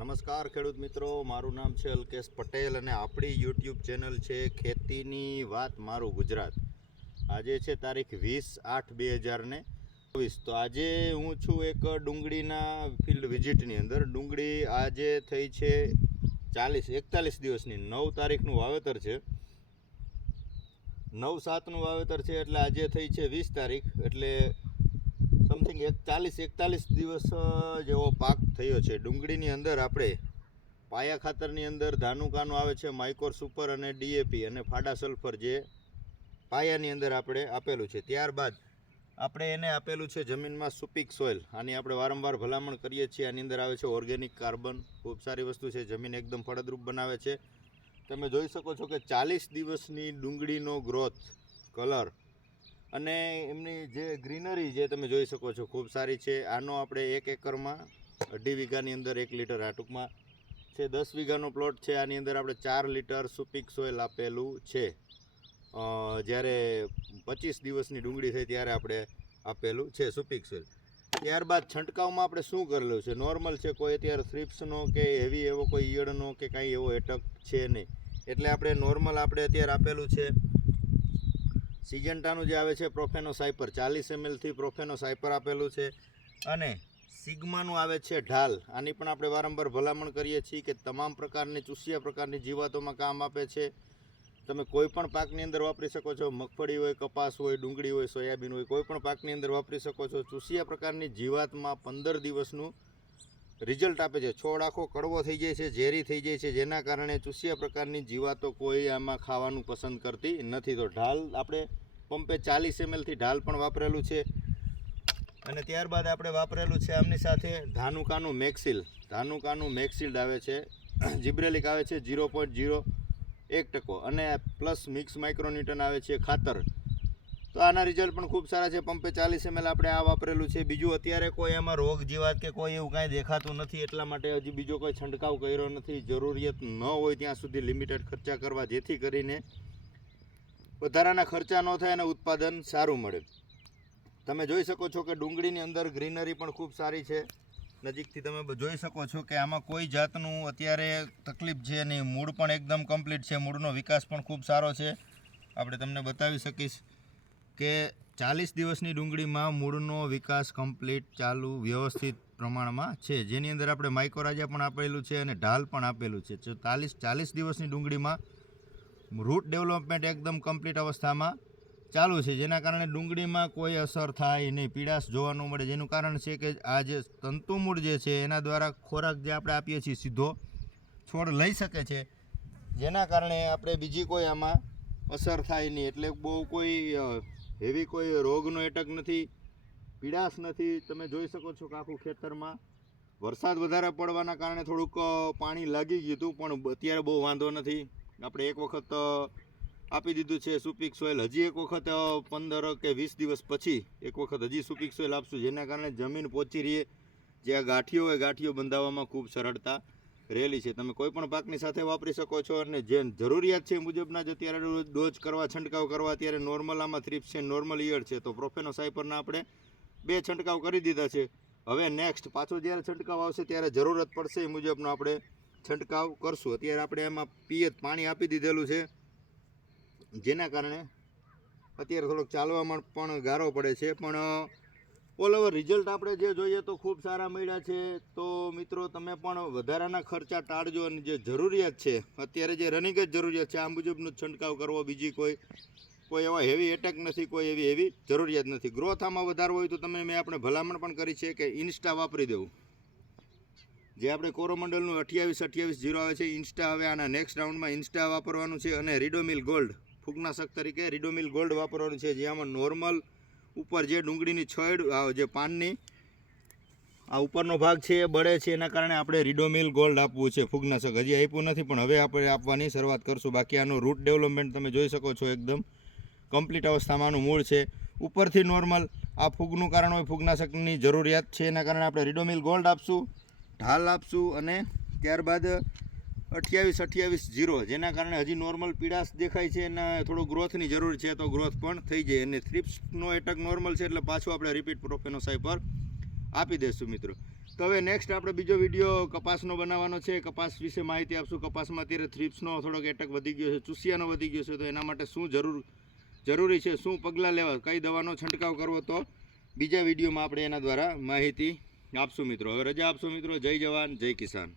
નમસ્કાર ખેડૂત મિત્રો, મારું નામ છે અલ્કેશ પટેલ અને આપણી યુટ્યુબ ચેનલ છે ખેતીની વાત મારું ગુજરાત. આજે છે તારીખ વીસ આઠ બે હજાર ને ચોવીસ. તો આજે હું છું એક ડુંગળીના ફિલ્ડ વિઝિટની અંદર. ડુંગળી આજે થઈ છે ચાલીસ, એકતાલીસ દિવસની. નવ તારીખનું વાવેતર છે. નવ સાતનું વાવેતર છે એટલે આજે થઈ છે વીસ તારીખ. એટલે સમથિંગ એકતાલીસ એકતાલીસ દિવસ જેવો પાક થયો છે. ડુંગળીની અંદર આપણે પાયા ખાતરની અંદર ધાનુકાનું આવે છે, માઇકોર સુપર અને ડીએપી અને ફાડા સલ્ફર જે પાયાની અંદર આપણે આપેલું છે. ત્યારબાદ આપણે એને આપેલું છે જમીનમાં સુપીક સોઇલ. આની આપણે વારંવાર ભલામણ કરીએ છીએ. આની અંદર આવે છે ઓર્ગેનિક કાર્બન. ખૂબ સારી વસ્તુ છે. જમીન એકદમ ફળદ્રુપ બનાવે છે. તમે જોઈ શકો છો કે ચાલીસ દિવસની ડુંગળીનો ગ્રોથ, કલર અને એમની જે ગ્રીનરી જે તમે જોઈ શકો છો, ખૂબ સારી છે. આનો આપણે એક એકરમાં, અઢી વીઘાની અંદર એક લીટર. આ ટૂંકમાં છે દસ વીઘાનો પ્લોટ છે. આની અંદર આપણે ચાર લીટર સુપીક સોઇલ આપેલું છે. જ્યારે પચીસ દિવસની ડુંગળી થઈ ત્યારે આપણે આપેલું છે સુપીક સોઇલ. ત્યારબાદ છંટકાવમાં આપણે શું કરેલું છે? નોર્મલ છે, કોઈ અત્યારે થ્રિપ્સનો કે એવી એવો કોઈ ઈયળનો કે કાંઈ એવો એટક છે નહીં. એટલે આપણે નોર્મલ આપણે અત્યારે આપેલું છે સિજન્ટાનું જે આવે છે પ્રોફેનો સાયપર ચાલીસ એમએલથી પ્રોફેનો સાયપર આપેલું છે. અને સિગ્માનું આવે છે ઢાલ. આની પણ આપણે વારંવાર ભલામણ કરીએ છીએ કે તમામ પ્રકારની ચૂસિયા પ્રકારની જીવાતોમાં કામ આપે છે. તમે કોઈ પણ પાકની અંદર વાપરી શકો છો. મગફળી હોય, કપાસ હોય, ડુંગળી હોય, સોયાબીન હોય, કોઈ પણ પાકની અંદર વાપરી શકો છો. ચૂસિયા પ્રકારની જીવાતમાં પંદર દિવસનું રિઝલ્ટ આપે છે. છોડ આખો કડવો થઈ જાય છે, ઝેરી થઈ જાય છે, જેના કારણે ચૂસિયા પ્રકારની જીવાતો કોઈ આમાં ખાવાનું પસંદ કરતી નથી. તો ઢાલ આપણે પંપે ચાલીસ એમએલથી ઢાલ પણ વાપરેલું છે. અને ત્યારબાદ આપણે વાપરેલું છે આમની સાથે ધાનુકાનું મેક્સિલ. ધાનુકાનું મેક્સિલ્ડ આવે છે, જીબ્રેલિક આવે છે, ઝીરો પોઈન્ટ ઝીરો એક ટકો. અને પ્લસ મિક્સ માઇક્રોન્યુટન આવે છે ખાતર. તો આના રિઝલ્ટ પણ ખૂબ સારા છે. પંપે ચાલીસ એમએલ આપણે આ વાપરેલું છે. બીજું અત્યારે કોઈ એમાં રોગ, જીવાત કે કોઈ એવું કાંઈ દેખાતું નથી એટલા માટે હજી બીજો કોઈ છંટકાવ કર્યો નથી. જરૂરિયાત ન હોય ત્યાં સુધી લિમિટેડ ખર્ચા કરવા જેથી કરીને વધારાના ખર્ચા ન થાય અને ઉત્પાદન સારું મળે. તમે જોઈ શકો છો કે ડુંગળીની અંદર ગ્રીનરી પણ ખૂબ સારી છે. નજીકથી તમે જોઈ શકો છો કે આમાં કોઈ જાતનું અત્યારે તકલીફ છે નહીં. મૂળ પણ એકદમ કમ્પ્લીટ છે. મૂળનો વિકાસ પણ ખૂબ સારો છે. આપણે તમને બતાવી શકીશ. કે ચાલીસ દિવસની ડુંગળીમાં મૂળનો વિકાસ કમ્પ્લીટ ચાલુ, વ્યવસ્થિત પ્રમાણમાં છે. જેની અંદર આપણે માઇકોરાજા પણ આપેલું છે અને ઢાલ પણ આપેલું છે. ચાલીસ ચાલીસ દિવસની ડુંગળીમાં રૂટ ડેવલપમેન્ટ એકદમ કમ્પ્લીટ અવસ્થામાં ચાલુ છે. જેના કારણે ડુંગળીમાં કોઈ અસર થાય નહીં, પીડાશ જોવાનું મળે. જેનું કારણ છે કે આ જે તંતુમૂળ જે છે, એના દ્વારા ખોરાક જે આપણે આપીએ છીએ, સીધો છોડ લઈ શકે છે. જેના કારણે આપણે બીજી કોઈ આમાં અસર થાય નહીં. એટલે બહુ કોઈ હેવી કોઈ રોગનો એટક નથી, પીડાશ નથી. તમે જોઈ શકો છો કે આખું ખેતરમાં વરસાદ વધારે પડવાના કારણે થોડુંક પાણી લાગી ગયું પણ અત્યારે બહુ વાંધો નથી. આપણે એક વખત આપી દીધું છે સુપીક સોઇલ. હજી એક વખત પંદર કે વીસ દિવસ પછી એક વખત હજી સુપીક સોઇલ આપશું, જેના કારણે જમીન પહોંચી રહીએ જે આ ગાંઠીઓ હોય, ગાંઠીઓ બંધાવવામાં ખૂબ સરળતા. રહેલી છે. તમે કોઈ પણ પાકની સાથે વાપરી શકો છો અને જે જરૂરિયાત છે મુજબના જ અત્યારે ડોઝ કરવા, છંટકાવ કરવા, અત્યારે નોર્મલ આમાં થ્રીપ્સ છે નોર્મલ ઈયળ છે. તો પ્રોફેનો સાયપરના આપણે બે છંટકાવ કરી દીધા છે. હવે નેક્સ્ટ પાછો જ્યારે છંટકાવ આવશે ત્યારે જરૂરત પડશે એ મુજબનો આપણે છંટકાવ કરશું. અત્યારે આપણે એમાં પિયત પાણી આપી દીધેલું છે. જેના કારણે અત્યારે થોડોક ચાલવામાં પણ ગારો પડે છે. પણ ઓલ ઓવર રિઝલ્ટ આપણે જે જોઈએ તો ખૂબ સારા મળ્યા છે. તો મિત્રો, તમે પણ વધારાના ખર્ચા ટાળજો અને જે જરૂરિયાત છે, અત્યારે જે રનિંગ જ જરૂરિયાત છે આ મુજબનો છંટકાવ કરવો બીજી કોઈ કોઈ એવા હેવી એટેક નથી, કોઈ એવી એવી જરૂરિયાત નથી. ગ્રોથ આમાં વધારવો હોય તો તમે, મેં આપણે ભલામણ પણ કરી છે કે ઇન્સ્ટા વાપરી દેવું. જે આપણે કોરોમંડલનું અઠ્યાવીસ અઠ્યાવીસ જીરો આવે છે ઇન્સ્ટા હવે આના નેક્સ્ટ રાઉન્ડમાં ઇન્સ્ટા વાપરવાનું છે અને રીડોમિલ ગોલ્ડ ફૂગનાશક તરીકે રીડોમિલ ગોલ્ડ વાપરવાનું છે, જે આમાં નોર્મલ ઉપર જે ડુંગળીની છડ જે પાનની, આ ઉપરનો ભાગ છે એ બળે છે, એના કારણે આપણે રીડોમિલ ગોલ્ડ આપવું છે, ફૂગનાશક. હજી આપ્યું નથી, પણ હવે આપણે આપવાની શરૂઆત કરશું. બાકી આનું રૂટ ડેવલપમેન્ટ તમે જોઈ શકો છો એકદમ. કમ્પ્લીટ અવસ્થામાં આનું મૂળ છે. ઉપરથી નોર્મલ આ ફૂગનું કારણ હોય, ફૂગનાશકની જરૂરિયાત છે, એના કારણે આપણે રીડોમિલ ગોલ્ડ આપશું, ઢાલ આપશું અને ત્યારબાદ અઠ્યાવીસ અઠ્યાવીસ જીરો જેના કારણે હજી નોર્મલ પીડાશ દેખાય છે અને થોડું ગ્રોથની જરૂર છે તો ગ્રોથ પણ થઈ જાય. અને થ્રિપ્સનો એટક નોર્મલ છે એટલે પાછું આપણે રિપીટ પ્રોફેનો પર આપી દઈશું મિત્રો. તો હવે નેક્સ્ટ આપણે બીજો વીડિયો કપાસનો બનાવવાનો છે. કપાસ વિશે માહિતી આપશું. કપાસમાં અત્યારે થ્રીપ્સનો થોડોક એટક વધી ગયો છે, ચૂસિયાનો વધી ગયો છે. તો એના માટે શું જરૂર, જરૂરી છે, શું પગલાં લેવા, કઈ દવાનો છંટકાવ કરવો તો બીજા વિડીયોમાં આપણે એના દ્વારા માહિતી આપશું મિત્રો. હવે રજા આપશો મિત્રો. જય જવાન, જય કિસાન.